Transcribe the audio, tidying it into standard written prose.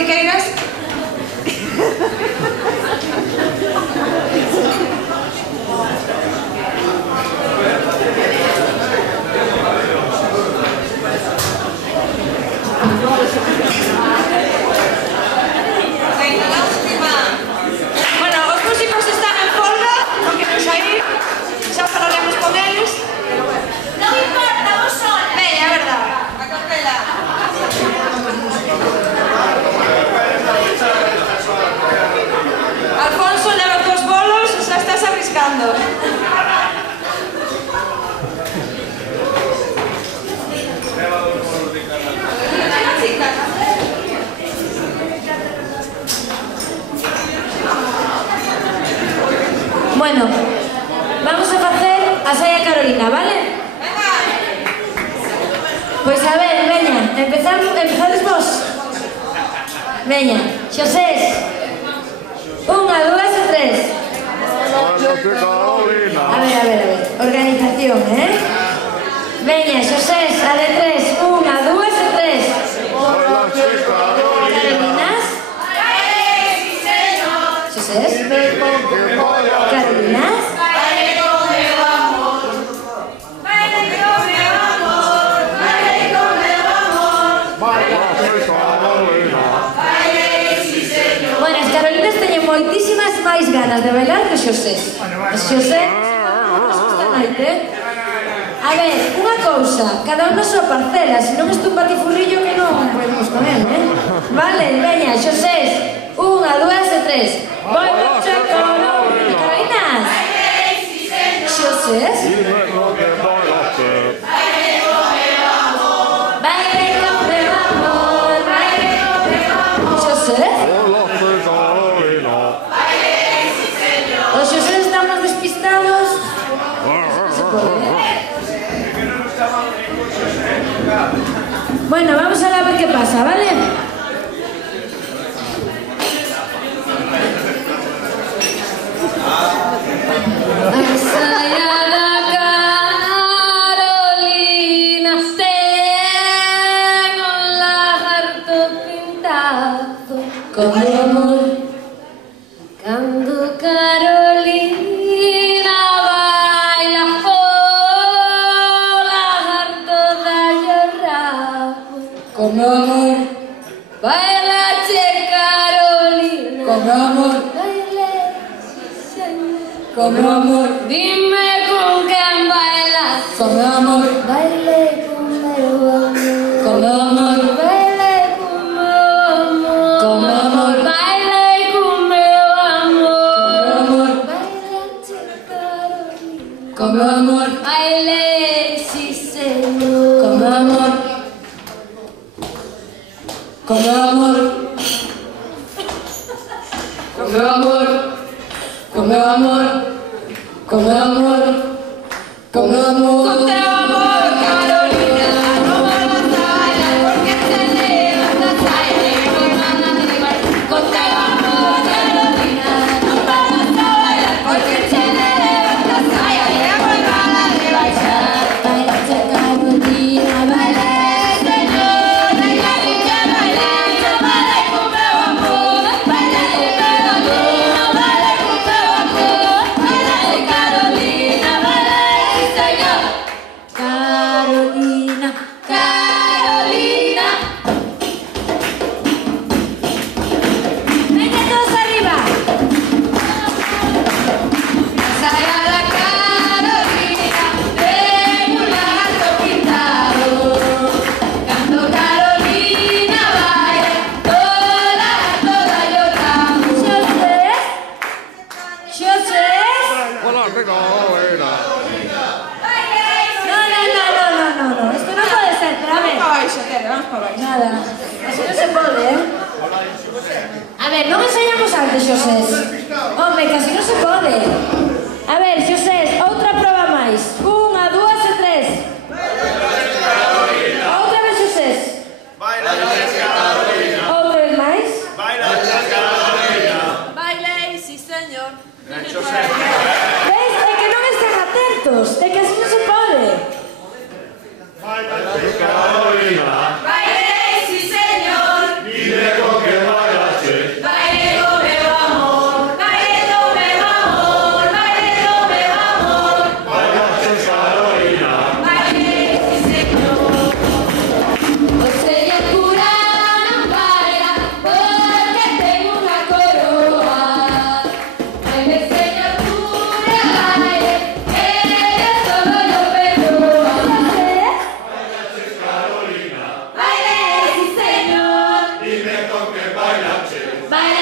ti queiras. Bueno, os músicos están en folga, non queren sair, xa falaremos con eles. Non importa, vos son. Veña, é verdad. A capela. Alfonso, leva tus bolos e xa estás arriscando. Bueno, vamos a facer a saia Carolina, vale? Pois a ver, veña, empezades vos. Veña, Xosés. 1, 2 e 3. A ver, organización, Veña, Xosés, a de 3. 1, 2 e 3. Carolinas. Xosés. Carolinas. Bueno, as Carolinas teñen moitísimas máis ganas de bailar que Xosés. As Xosés esta noite. A ver, unha cousa, cada un na súa parcela, se non estou un patifurrillo que non podemos con él, Vale, veña, Xosés. 1, 2 e 3. Baila che Carolinas. Xosés. Os Xosés estamos despistados. Bueno, vamos a ver qué pasa, ¿vale? Carolina, tengo un lagarto pintado con amor. Cando Carolina baila, lagarto dalle o rabo. Con amor, baila che Carolina. Con amor, baile, señor. Con amor, dime con quen bailas. Con amor, baile con meu amor. Con amor, baile con meu amor. Con amor, baile con meu amor. Con amor, baile, sí señor. Con amor, con amor, con amor, con amor, con amor, con amor. Con teu amor, Carolina, no volvas a bailar porque te levantas a bailar. Con teu amor, Carolina, no volvas a bailar porque te levantas a bailar. Baila che Carolina, baila, señor. Baila que baila, baila con meu amor. Baila con meu amor, baila con meu amor. Baila Carolina, baila, señor. Carolina, Carolina. Venga todos arriba. Saia da Carolina, tengo un lagarto pintado. Cando Carolina baila, toda yo ramo. Xosés? Xosés? No, esto no puede ser, pero a ver. Vamos para baixo, Tere, vamos para baixo. Nada, así no se pode, A ver, non enseñamos antes, Xosés. Home, que así non se pode. A ver, Xosés, outra proba máis. 1, 2 e 3. Outra vez, Xosés. Outra vez máis. Baile, sí señor. Ves? É que non están atentos. É que así non se pode. Baile, sí señor. Dime con qué Baila